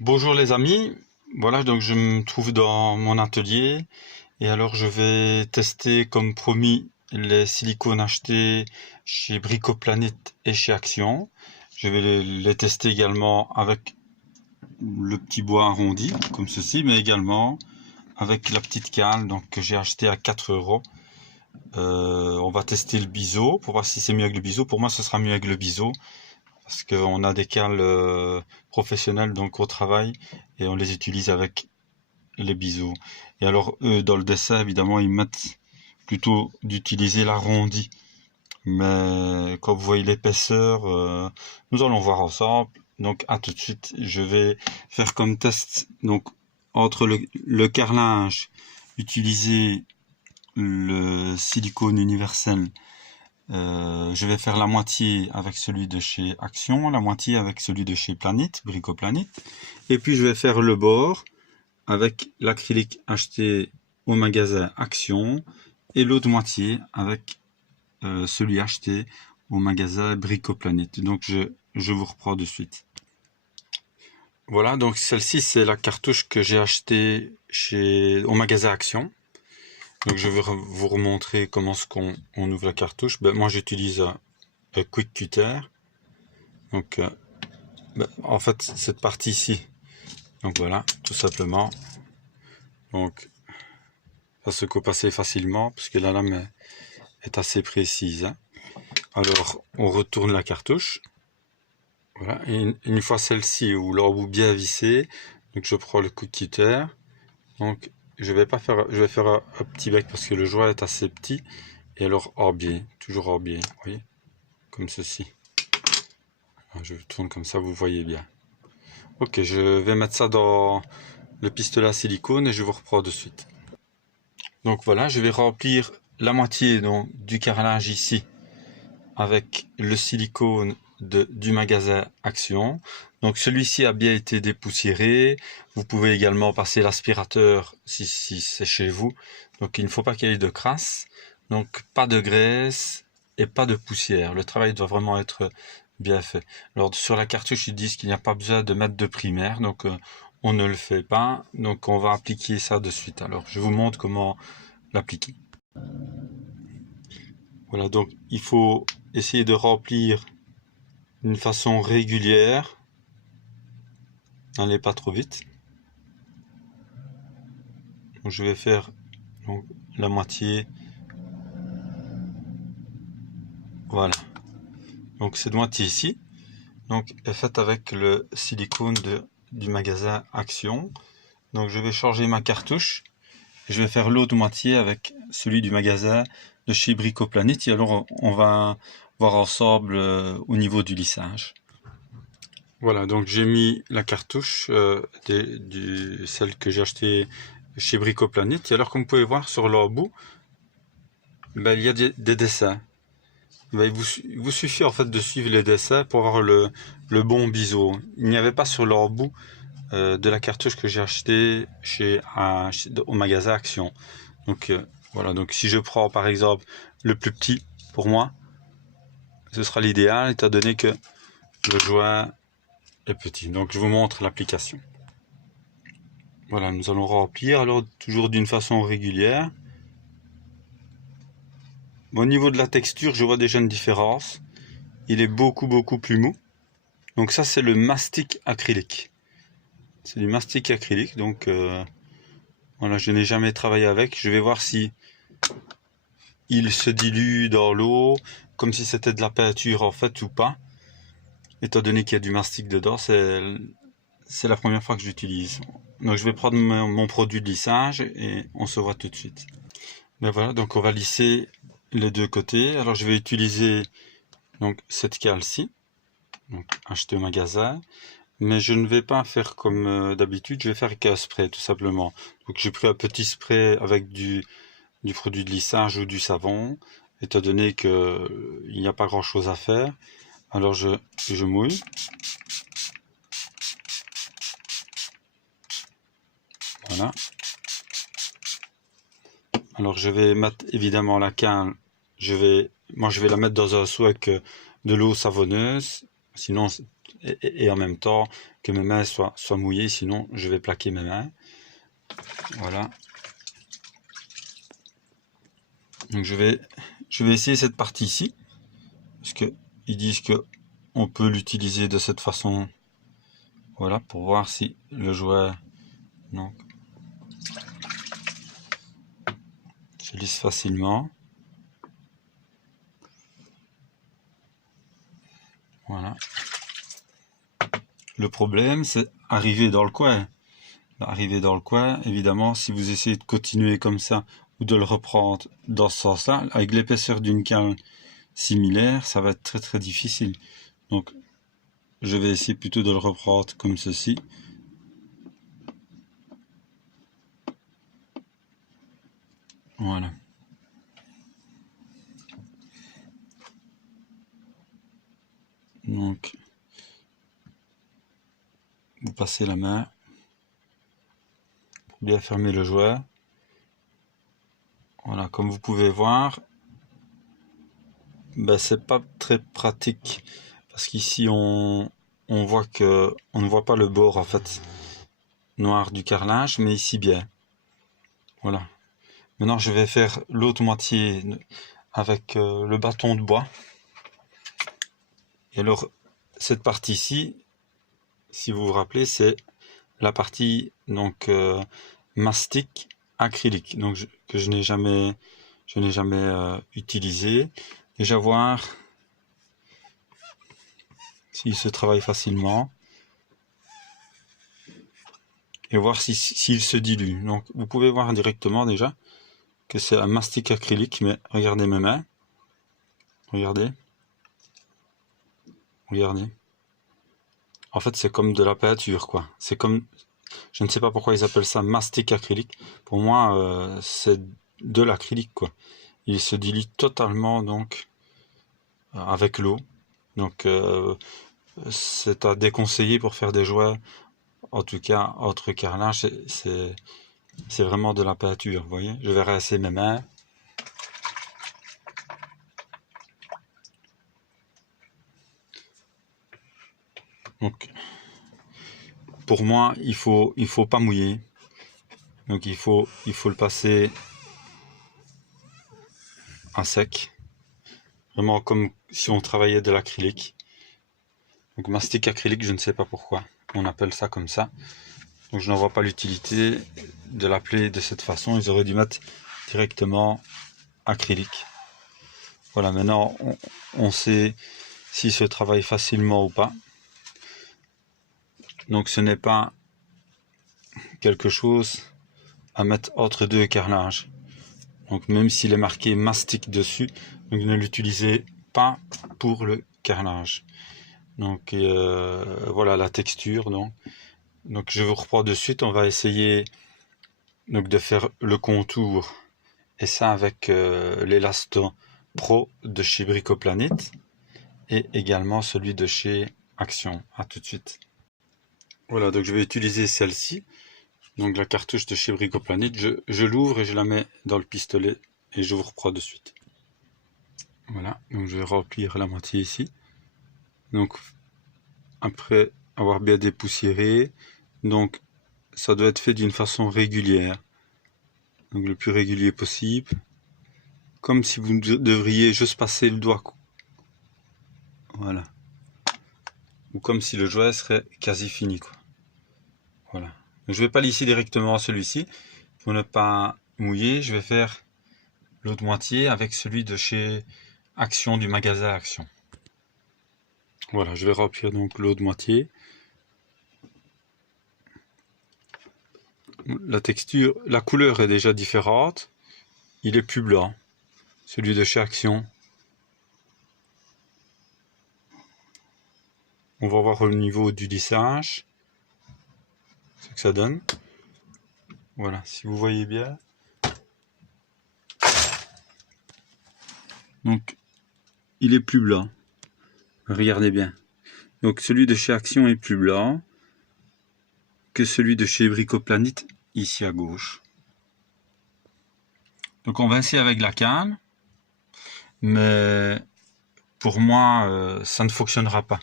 Bonjour les amis, voilà donc je me trouve dans mon atelier et alors je vais tester comme promis les silicones achetés chez Bricoplanet et chez Action. Je vais les tester également avec le petit bois arrondi comme ceci, mais également avec la petite cale donc, que j'ai acheté à 4 €. On va tester le biseau pour voir si c'est mieux avec le biseau. Pour moi ce sera mieux avec le biseau parce qu'on a des cales professionnelles donc au travail et on les utilise avec les biseaux. Et alors eux dans le dessin évidemment ils mettent plutôt d'utiliser l'arrondi. Mais quand vous voyez l'épaisseur, nous allons voir ensemble. Donc à tout de suite, je vais faire comme test. Donc entre le carrelage, utiliser le silicone universel. Je vais faire la moitié avec celui de chez Action, la moitié avec celui de chez Planet, Bricoplanet. Et puis je vais faire le bord avec l'acrylique acheté au magasin Action et l'autre moitié avec celui acheté au magasin Bricoplanet. Donc je vous reprends de suite. Voilà, donc celle-ci c'est la cartouche que j'ai achetée au magasin Action. Donc je vais vous remontrer comment on ouvre la cartouche. Moi j'utilise un Quick Cutter. Donc en fait cette partie ici. Donc voilà, tout simplement. Donc ça se coupe assez facilement puisque la lame est assez précise. Alors on retourne la cartouche. Voilà, et une fois celle-ci ou l'embout bien vissé, donc je prends le Quick Cutter. Donc je vais faire un petit bec parce que le joint est assez petit. Et alors hors biais, toujours hors biais, vous voyez, comme ceci. Je tourne comme ça, vous voyez bien. Ok, je vais mettre ça dans le pistolet à silicone et je vous reprends de suite. Donc voilà, je vais remplir la moitié donc, du carrelage ici avec le silicone du magasin Action. Donc celui-ci a bien été dépoussiéré. Vous pouvez également passer l'aspirateur si c'est chez vous. Donc il ne faut pas qu'il y ait de crasse. Donc pas de graisse et pas de poussière. Le travail doit vraiment être bien fait. Alors sur la cartouche ils disent qu'il n'y a pas besoin de mettre de primaire. Donc on ne le fait pas. Donc on va appliquer ça de suite. Alors je vous montre comment l'appliquer. Voilà, donc il faut essayer de remplir d'une façon régulière. N'allez pas trop vite. Donc, je vais faire donc, la moitié. Voilà. Donc cette moitié ici donc, est faite avec le silicone du magasin Action. Donc je vais changer ma cartouche. Je vais faire l'autre moitié avec celui du magasin de chez Bricoplanet. Et alors on va voir ensemble au niveau du lissage. Voilà, donc j'ai mis la cartouche celle que j'ai achetée chez Bricoplanet. Et alors, comme vous pouvez voir sur leur bout, il y a des dessins. Il vous suffit en fait de suivre les dessins pour avoir le bon biseau. Il n'y avait pas sur leur bout de la cartouche que j'ai achetée au magasin Action. Donc voilà, donc si je prends par exemple le plus petit pour moi, ce sera l'idéal étant donné que le joint est petit. Donc je vous montre l'application. Voilà, nous allons remplir, alors toujours d'une façon régulière. Bon, au niveau de la texture, je vois déjà une différence. Il est beaucoup plus mou. Donc ça, c'est le mastic acrylique. C'est du mastic acrylique, donc voilà, je n'ai jamais travaillé avec. Je vais voir si il se dilue dans l'eau, comme si c'était de la peinture en fait ou pas. Étant donné qu'il y a du mastic dedans, c'est la première fois que j'utilise. Donc je vais prendre mon produit de lissage et on se voit tout de suite. Ben voilà, donc on va lisser les deux côtés. Alors je vais utiliser donc cette cale-ci, donc acheter au magasin, mais je ne vais pas faire comme d'habitude, je vais faire qu'un spray tout simplement. Donc j'ai pris un petit spray avec du produit de lissage ou du savon, étant donné que il n'y a pas grand chose à faire. Alors je mouille. Voilà. Alors je vais mettre évidemment la cale, moi je vais la mettre dans un seau avec de l'eau savonneuse, sinon et en même temps que mes mains soient mouillées, sinon je vais plaquer mes mains. Voilà. Donc je vais essayer cette partie ici, parce que ils disent que on peut l'utiliser de cette façon. Voilà, pour voir si le jouet donc se lisse facilement. Voilà. Le problème, c'est arriver dans le coin. Arriver dans le coin, évidemment, si vous essayez de continuer comme ça ou de le reprendre dans ce sens-là, avec l'épaisseur d'une canne similaire, ça va être très très difficile. Donc, je vais essayer plutôt de le reprendre comme ceci. Voilà. Donc, vous passez la main pour bien fermer le jouet. Voilà, comme vous pouvez voir, ben, c'est pas très pratique parce qu'ici on voit que on ne voit pas le bord en fait noir du carrelage, mais ici bien. Voilà. Maintenant, je vais faire l'autre moitié avec le bâton de bois. Et alors, cette partie-ci, si vous vous rappelez, c'est la partie donc mastic acrylique, donc que je n'ai jamais utilisé. Déjà voir s'il se travaille facilement et voir s'il se dilue. Donc, vous pouvez voir directement déjà que c'est un mastic acrylique, mais regardez mes mains. Regardez. Regardez. En fait, c'est comme de la peinture, quoi. C'est comme, je ne sais pas pourquoi ils appellent ça mastic acrylique. Pour moi, c'est de l'acrylique, quoi. Il se dilue totalement, donc, avec l'eau. Donc, c'est à déconseiller pour faire des jouets. En tout cas, autre carrelage, c'est vraiment de la peinture, vous voyez. Je vais rincer mes mains. Donc, pour moi, il faut pas mouiller. Donc, il faut le passer à sec. Vraiment comme si on travaillait de l'acrylique. Donc, mastic acrylique, je ne sais pas pourquoi on appelle ça comme ça. Donc, je n'en vois pas l'utilité de l'appeler de cette façon. Ils auraient dû mettre directement acrylique. Voilà, maintenant, on sait s'il se travaille facilement ou pas. Donc, ce n'est pas quelque chose à mettre entre deux carrelages. Donc, même s'il est marqué mastic dessus, donc ne l'utilisez pas pour le carrelage. Donc, voilà la texture. Donc, je vous reprends de suite. On va essayer donc de faire le contour. Et ça avec l'Elasto Pro de chez Bricoplanet. Et également celui de chez Action. À tout de suite. Voilà, donc je vais utiliser celle-ci. Donc la cartouche de chez Bricoplanet. Je l'ouvre et je la mets dans le pistolet. Et je vous reprends de suite. Voilà, donc je vais remplir la moitié ici. Donc après avoir bien dépoussiéré, donc ça doit être fait d'une façon régulière. Donc le plus régulier possible. Comme si vous devriez juste passer le doigt. Voilà. Ou comme si le jouet serait quasi fini, quoi. Voilà. Je vais pas lisser directement celui-ci. Pour ne pas mouiller, je vais faire l'autre moitié avec celui de chez Action, du magasin Action. Voilà, je vais remplir donc l'autre moitié. La texture, la couleur est déjà différente. Il est plus blanc. Celui de chez Action. On va voir au niveau du lissage ce que ça donne. Voilà, si vous voyez bien. Donc, il est plus blanc. Regardez bien. Donc, celui de chez Action est plus blanc que celui de chez Bricoplanet, ici à gauche. Donc, on va essayer avec la canne. Mais pour moi, ça ne fonctionnera pas.